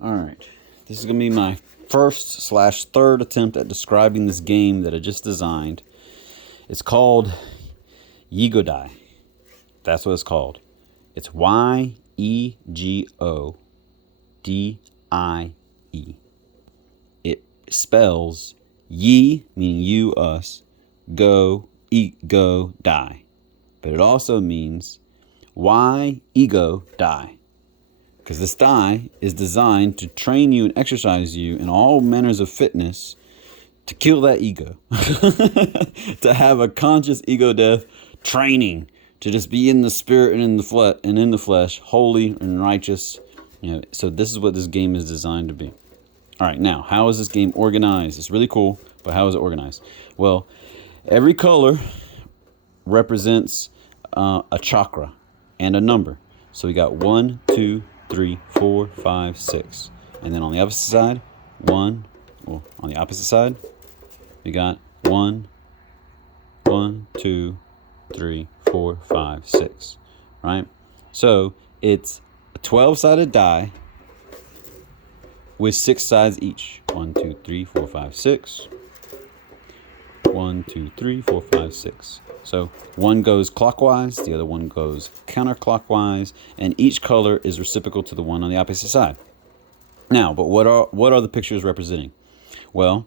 All right, this is gonna be my first/third attempt at describing this game that I just designed. It's called YeGoDie. That's what it's called. It's YeGoDie. It spells ye, meaning you, us, go, eat, go, die. But it also means why ego die. Because this die is designed to train you and exercise you in all manners of fitness to kill that ego. To have a conscious ego death training, to just be in the spirit and in the flesh, holy and righteous. So this is what this game is designed to be. All right, now, how is this game organized? It's really cool, but how is it organized? Well, every color represents a chakra and a number. So we got 1, 2, 3, 4, 5, 6. And then on the opposite side, we got 1, 2, 3, 4, 5, 6. Right? So it's a 12-sided die with 6 sides each. 1, 2, 3, 4, 5, 6. 1, 2, 3, 4, 5, 6. So one goes clockwise, the other one goes counterclockwise, and each color is reciprocal to the one on the opposite side. Now, but what are the pictures representing? Well,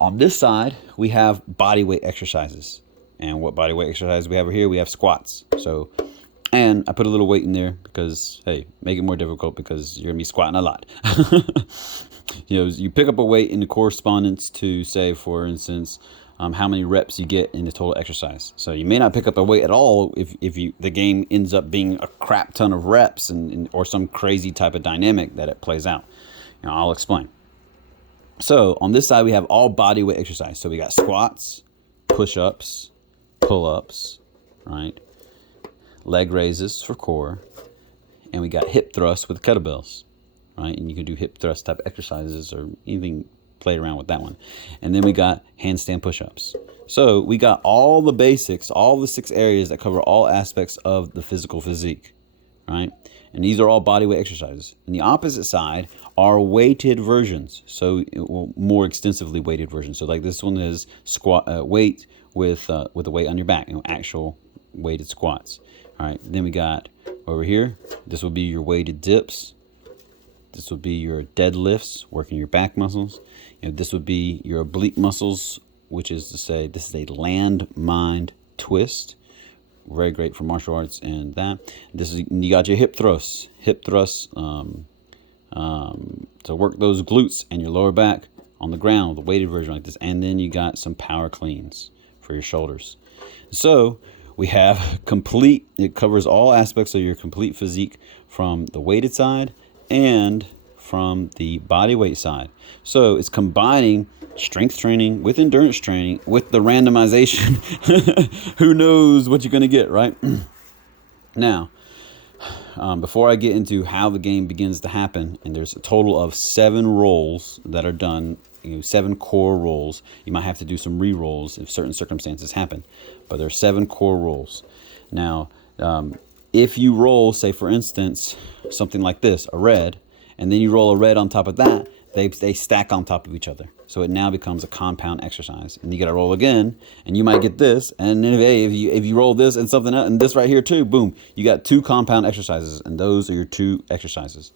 on this side, we have body weight exercises. And what body weight exercises we have over here? We have squats. And I put a little weight in there because, hey, make it more difficult because you're going to be squatting a lot. You pick up a weight in the correspondence to, say, for instance, how many reps you get in the total exercise. So you may not pick up a weight at all if the game ends up being a crap ton of reps or some crazy type of dynamic that it plays out. I'll explain. So on this side, we have all body weight exercise. So we got squats, push-ups, pull-ups, right? Leg raises for core, and we got hip thrusts with kettlebells, right? And you can do hip thrust type exercises or anything, play around with that one. And then we got handstand push-ups. So we got all the basics, all the 6 areas that cover all aspects of the physical physique, right? And these are all body weight exercises. And the opposite side are weighted versions, so more extensively weighted versions. So like this one is squat weight with a weight on your back, actual weighted squats. All right, then we got over here, this will be your weighted dips. This would be your deadlifts, working your back muscles. This would be your oblique muscles, which is to say this is a land-mind twist. Very great for martial arts and that. You got your hip thrusts. To work those glutes and your lower back on the ground, the weighted version like this. And then you got some power cleans for your shoulders. So we have it covers all aspects of your complete physique from the weighted side and from the body weight side. So it's combining strength training with endurance training with the randomization. Who knows what you're going to get, right? Now, before I get into how the game begins to happen, and there's a total of 7 rolls that are done, 7 core rolls. You might have to do some re-rolls if certain circumstances happen, but there are 7 core rolls. Now, if you roll, say for instance, something like this, a red, and then you roll a red on top of that, they stack on top of each other. So it now becomes a compound exercise. And you got to roll again, and you might get this. And then if you roll this and something else, and this right here too, boom, you got 2 compound exercises, and those are your 2 exercises.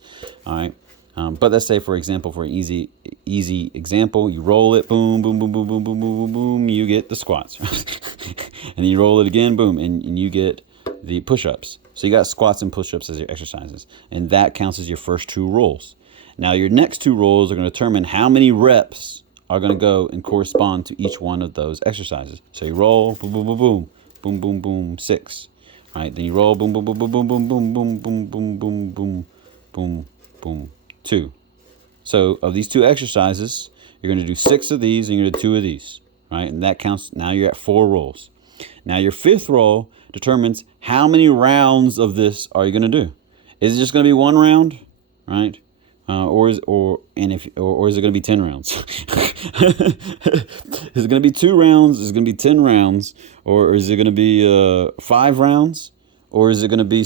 All right. But let's say, for example, for an easy example, you roll it, boom, boom, boom, boom, boom, boom, boom, boom, boom, you get the squats. And then you roll it again, boom, and you get the push-ups. So you got squats and push-ups as your exercises, and that counts as your first 2 rolls. Now your next 2 rolls are going to determine how many reps are going to go and correspond to each one of those exercises. So you roll, boom, boom, boom, boom, boom, boom, boom, 6. All right, then you roll, boom, boom, boom, boom, boom, boom, boom, boom, boom, boom, boom, boom, boom, boom, 2. So of these 2 exercises, you're going to do 6 of these and you're going to do 2 of these, right? And that counts. Now you're at 4 rolls. Now your 5th roll determines how many rounds of this are you going to do. Is it just going to be 1 round, right? Or is it going to be 10 rounds? Is it going to be 2 rounds? Is it going to be 10 rounds? Or is it going to be 5 rounds? or is it going to be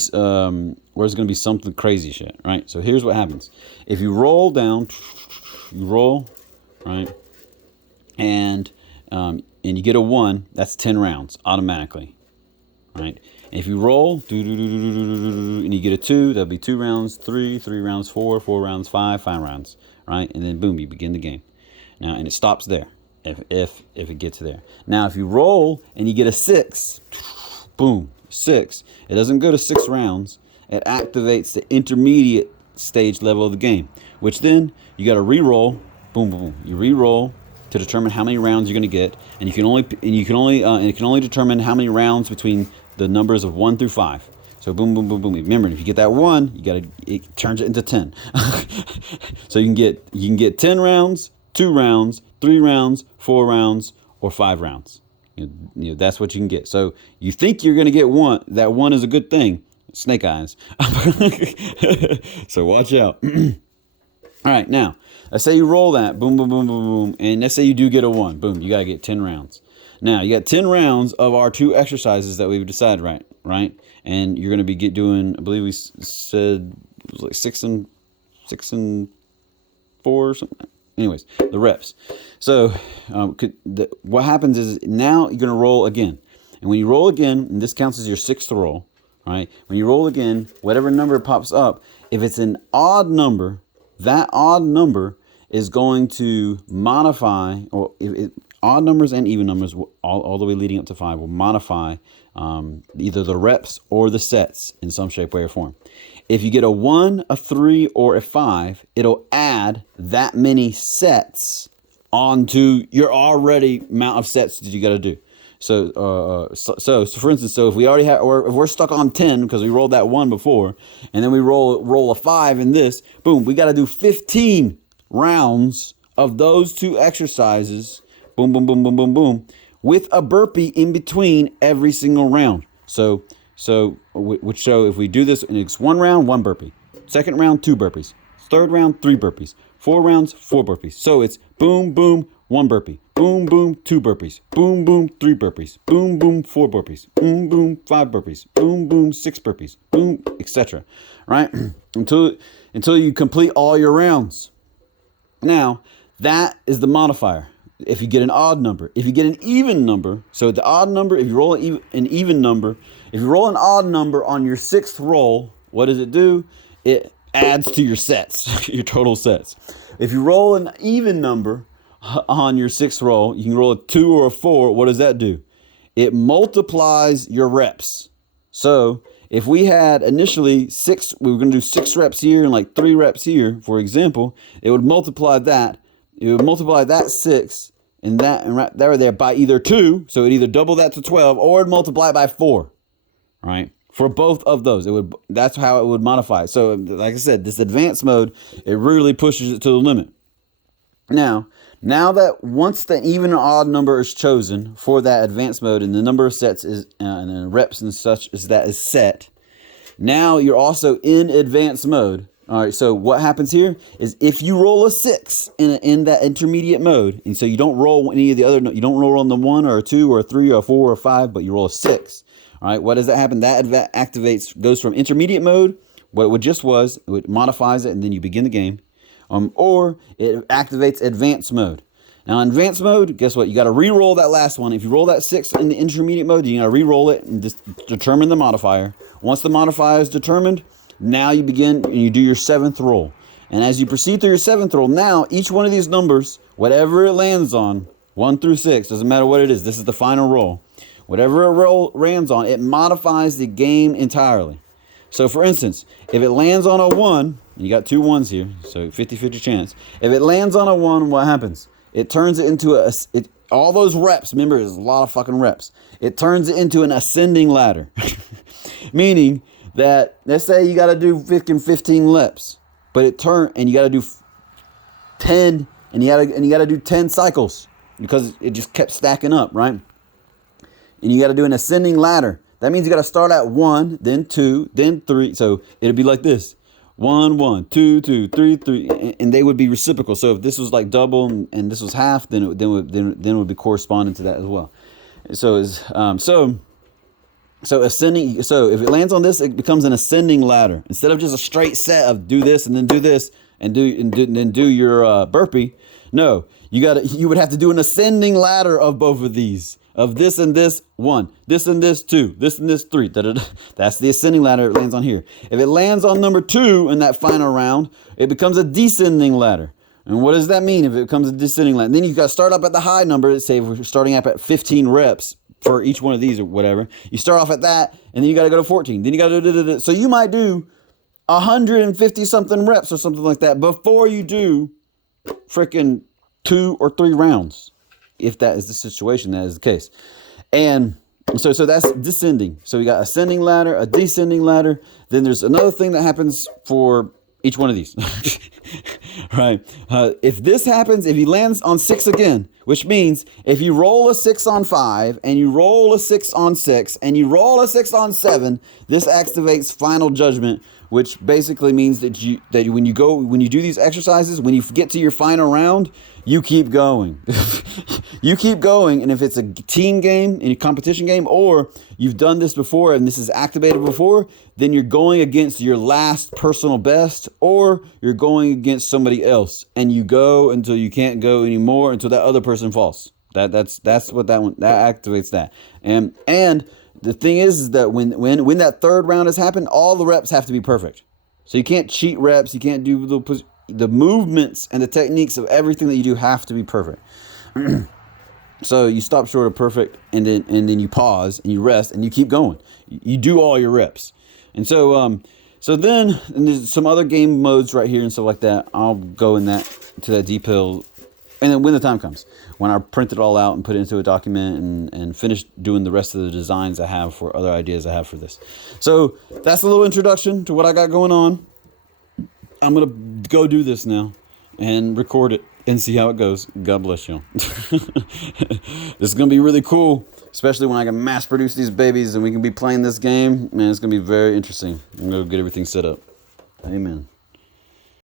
something crazy shit, right? So here's what happens. If you roll down, you roll, right, and you get a 1, that's 10 rounds automatically, right? And if you roll, and you get a 2, that'll be 2 rounds, 3 rounds, 4 rounds, 5 rounds, right? And then boom, you begin the game. Now, and it stops there if it gets there. Now, if you roll and you get a 6, boom, 6. It doesn't go to 6 rounds. It activates the intermediate stage level of the game, which then you got to re-roll. Boom, boom, boom. You re-roll to determine how many rounds you're going to get, and it can only determine how many rounds between the numbers of 1 through 5. So boom, boom, boom, boom. Remember, if you get that 1, it turns it into 10. So you can get 10 rounds, 2 rounds, 3 rounds, 4 rounds, or 5 rounds. You know, that's what you can get. So you think you're going to get 1. That 1 is a good thing. Snake eyes. So watch out. All right, now, let's say you roll that. Boom, boom, boom, boom, boom. And let's say you do get a 1. Boom, you got to get 10 rounds. Now, you got 10 rounds of our 2 exercises that we've decided, right? And you're going to be doing, I believe we said, it was like 6 and 4 or something. Anyways, the reps. So what happens is now you're going to roll again. And when you roll again, and this counts as your 6th roll, right? When you roll again, whatever number pops up, if it's an odd number, that odd number is going to modify, or odd numbers and even numbers, all the way leading up to 5, will modify either the reps or the sets in some shape, way, or form. If you get a 1, a 3, or a 5, it'll add that many sets onto your already amount of sets that you got to do. So for instance, if we already have, or if we're stuck on 10 because we rolled that 1 before, and then we roll a 5 in this, boom, we got to do 15 rounds of those 2 exercises. Boom, boom, boom, boom, boom, boom, with a burpee in between every single round. So if we do this, and it's 1 round, 1 burpee. 2nd round, 2 burpees. 3rd round, 3 burpees. 4 rounds, 4 burpees. So it's boom, boom, 1 burpee. Boom, boom, 2 burpees. Boom, boom, 3 burpees. Boom, boom, 4 burpees. Boom, boom, 5 burpees. Boom, boom, 6 burpees. Boom, etc. Right? Until you complete all your rounds. Now, that is the modifier. If you get an odd number, if you get an even number, so the odd number, if you roll an even number, if you roll an odd number on your 6th roll, what does it do? It adds to your sets, your total sets. If you roll an even number on your 6th roll, you can roll a 2 or a 4. What does that do? It multiplies your reps. So if we had initially 6, we were going to do 6 reps here and like 3 reps here, for example, it would multiply that. It would multiply that 6 and that and right there by either 2. So it either double that to 12 or it'd multiply it by 4, right? For both of those, that's how it would modify it. So like I said, this advanced mode, it really pushes it to the limit. Now that once the even and odd number is chosen for that advanced mode and the number of sets is and the reps and such is set, now you're also in advanced mode. All right, so what happens here is if you roll a 6 in that intermediate mode, and so you don't roll any of the other, you don't roll on the 1 or a 2 or a 3 or a 4 or a 5, but you roll a 6. All right, what does that happen? That activates, goes from intermediate mode, what it just was, it modifies it, and then you begin the game, or it activates advanced mode. Now in advanced mode, guess what? You got to re-roll that last one. If you roll that 6 in the intermediate mode, you got to re-roll it and just determine the modifier. Once the modifier is determined, now you begin and you do your 7th roll. And as you proceed through your 7th roll, now each one of these numbers, whatever it lands on, 1 through 6, doesn't matter what it is, this is the final roll. Whatever it lands on, it modifies the game entirely. So for instance, if it lands on a 1, you got 2 1s here, so 50-50 chance. If it lands on a 1, what happens? It turns it into all those reps, remember there's a lot of fucking reps. It turns it into an ascending ladder. Meaning that, let's say you got to do 15 reps, but and you got to do 10, and you got to do 10 cycles because it just kept stacking up, right? And you got to do an ascending ladder. That means you got to start at 1, then 2, then 3. So it'll be like this: 1, 1, 2, 2, 3, 3, and they would be reciprocal. So if this was like double and this was half, then it would be corresponding to that as well. So So ascending. So if it lands on this, it becomes an ascending ladder instead of just a straight set of do this and then do this and then do your burpee. No, you would have to do an ascending ladder of both of these. Of this and this, 1. This and this, 2. This and this, 3. Da-da-da. That's the ascending ladder. It lands on here. If it lands on number 2 in that final round, it becomes a descending ladder. And what does that mean if it becomes a descending ladder? Then you've got to start up at the high number. Say if we're starting up at 15 reps for each one of these or whatever. You start off at that, and then you got to go to 14. Then you got to do. So you might do 150 something reps or something like that before you do freaking 2 or 3 rounds. If that is the situation, that is the case. And so that's descending. So we got ascending ladder, a descending ladder. Then there's another thing that happens for each one of these. Right? If this happens, if he lands on 6 again, which means if you roll a 6 on 5 and you roll a 6 on 6 and you roll a 6 on 7, this activates final judgment, which basically means that when you do these exercises, when you get to your final round, you keep going. You keep going, and if it's a team game, a competition game, or you've done this before and this is activated before, then you're going against your last personal best, or you're going against somebody else, and you go until you can't go anymore, until that other person falls. That's what that activates that. And the thing is that when that third round has happened, all the reps have to be perfect. So you can't cheat reps. You can't do the movements and the techniques of everything that you do have to be perfect. So you stop short of perfect, and then you pause and you rest and you keep going. You do all your reps. And so then there's some other game modes right here and stuff like that. I'll go to that detail. And then when the time comes, when I print it all out and put it into a document and finish doing the rest of the designs I have for other ideas I have for this. So that's a little introduction to what I got going on. I'm going to go do this now and record it and see how it goes. God bless you. This is going to be really cool, especially when I can mass produce these babies and we can be playing this game. Man, it's going to be very interesting. I'm going to get everything set up. Amen.